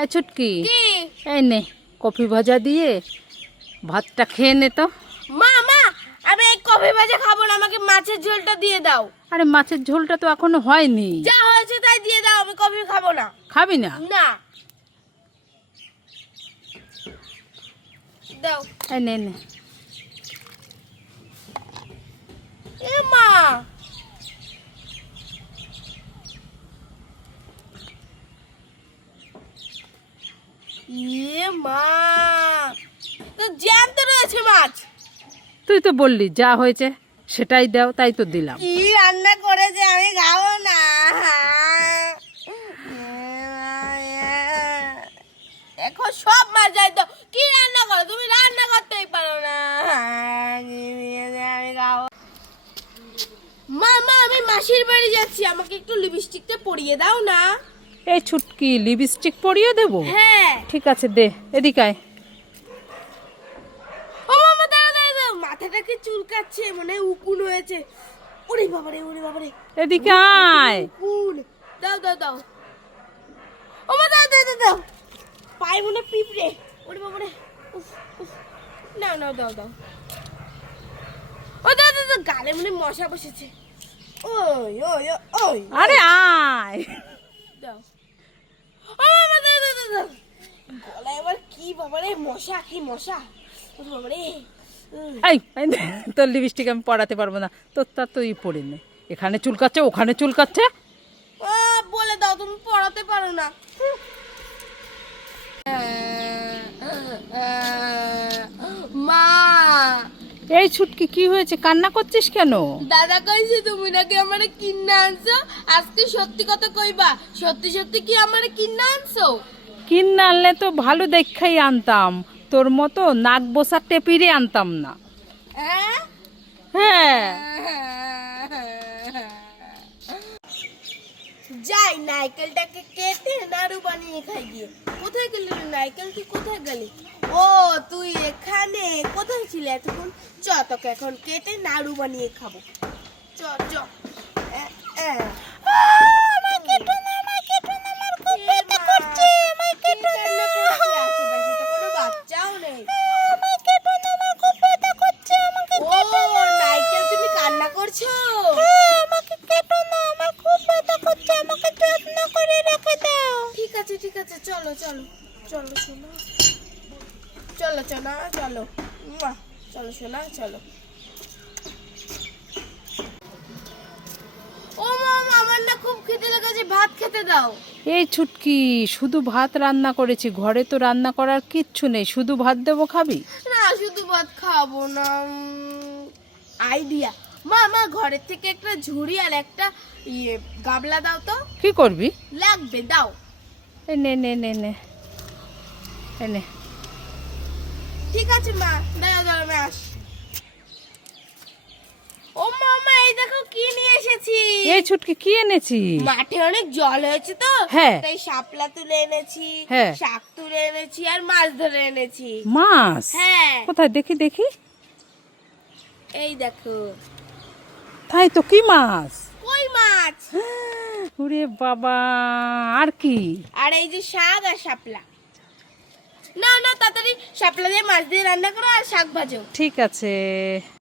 এই ছুটকি, কি? এই নে কফি ভাজা দিয়ে ভাতটা খেয়ে নে তো। মা মা, আমি এই কফি ভাজা খাবো না, আমাকে মাছের ঝোলটা দিয়ে দাও। আরে মাছের ঝোলটা তো এখনো হয়নি। যা হয়েছে তাই দিয়ে দাও, আমি কফি খাবো না। খাবি না? না, দাও। এই নে নে। এ মা, মা, তো জ্যান্ত রয়েছে মাছ। তুই তো বললি যা হয়েছে সেটাই দাও, তাই তো দিলাম। কি রান্না করেছে আমি খাবো না। এখন সব মাছ যাই তো, কি রান্না করো তুমি? রান্না করতেই পারো না। আমি খাবো। মা মা, আমি মাসির বাড়ি যাচ্ছি, আমাকে একটু লিপস্টিকটা পরিয়ে দাও না। এই ছুটকি, লিপস্টিক পরিয়ে দেবো? হ্যাঁ। ঠিক আছে দে, এদিকে আয়। ও মামা, দাঁড়া দাঁড়া দাঁড়া, মাথাটা কি চুলকাচ্ছে, মনে হয় উকুন হয়েছে। ওরে বাবারে, ওরে বাবারে, এদিকে আয়। উকুন। দাও দাও দাও। ও মা, দাও দাও দাও দাও। পায়ে মনে হয় পিঁপড়ে। ওরে বাবারে, উফ উফ। নাও নাও, দাও দাও। ও দাও দাও দাও, গালে মনে হয় মশা বসেছে। ওই ওই ওই ওই। আরে আয়। দাও। ও মামা, দাও দাও দাও দাও। গলায় আবার কি বাবারে, মশা, কি মশা। ওরে বাবারে। এই তোর লিপস্টিক আমি পরাতে পারবো না, তোরটা তুই পরে নে। এখানে চুলকাচ্ছে, ওখানে চুলকাচ্ছে। বলে দাও, তুমি পড়াতে পারো না। মা, এই ছুটকি, কি হয়েছে? কান্না করছিস কেন? দাদা কইছে তুমি নাকি আমারে কিন্না আনছো। আজকে সত্যি কথা কইবা, সত্যি সত্যি কি আমারে কিন্না আনছো? কিনে আনলে তো ভালো দেখাই আনতাম, তোর মতো নাক বসা টেপিরে আনতাম না। হ্যাঁ? হ্যাঁ। যাই, নারকেলটাকে কেটে নাড়ু বানিয়ে খাই গিয়ে। কোথায় গেলি রে নারকেল, তুই কোথায় গেলি? ও, তুই এখানে কোথায় ছিলে এতক্ষণ? চ, তোকে এখন কেটে নাড়ু বানিয়ে খাবো। চ চ। আমায় কেটো না, আমায় কেটো না, আমার খুব ব্যথা করছে। আমায় কেটো না। আশেপাশে তো কোনো বাচ্চাও নেই। আমায় কেটো না, আমার খুব ব্যথা করছে। আমাকে কেটো না। ও নারকেল, তুমি কান্না করছো? আমাকে কেটো না, আমার খুব ব্যথা করছে। আমাকে যত্ন করে রেখে দাও। ঠিক আছে ঠিক আছে, চলো চলো চলো শোনা, চলো চলো চলো, চলো শোনা, চলো। ও মামা, আমার না খুব খেতে লেগেছে, ভাত খেতে দাও। এই ছুটকি, শুধু ভাত রান্না করেছি, ঘরে তো রান্না করার কিচ্ছু নেই, শুধু ভাত দেবো, খাবি? না, শুধু ভাত খাবো না। আইডিয়া, মা মা, ঘরের থেকে একটা ঝুড়ি আর একটা গাবলা দাও তো। কি করবি? লাগবে, দাও। এই নে নে নে নে, এই নে। ঠিক আছে মা, দাঁড়াও দাঁড়াও, আমি আসি। ও মামা, এই দেখো কি নিয়ে এসেছি। এই ছুটকি, কি এনেছি? মাঠে অনেক জল হয়েছে তো, হ্যাঁ। তাই শাপলা তুলে এনেছি, হ্যাঁ। শাক তুলে এনেছি, আর মাছ ধরে এনেছি। মাছ? হ্যাঁ। কোথায় দেখি দেখি। এই দেখো। তাই তো, কি মাছ? কই মাছ। ওরে বাবা, আর কি? আর এই যে শাক আর শাপলা। না না, তাড়াতাড়ি শাপলা দিয়ে মাছ দিয়ে রান্না করো আর শাক ভাজো। ঠিক আছে।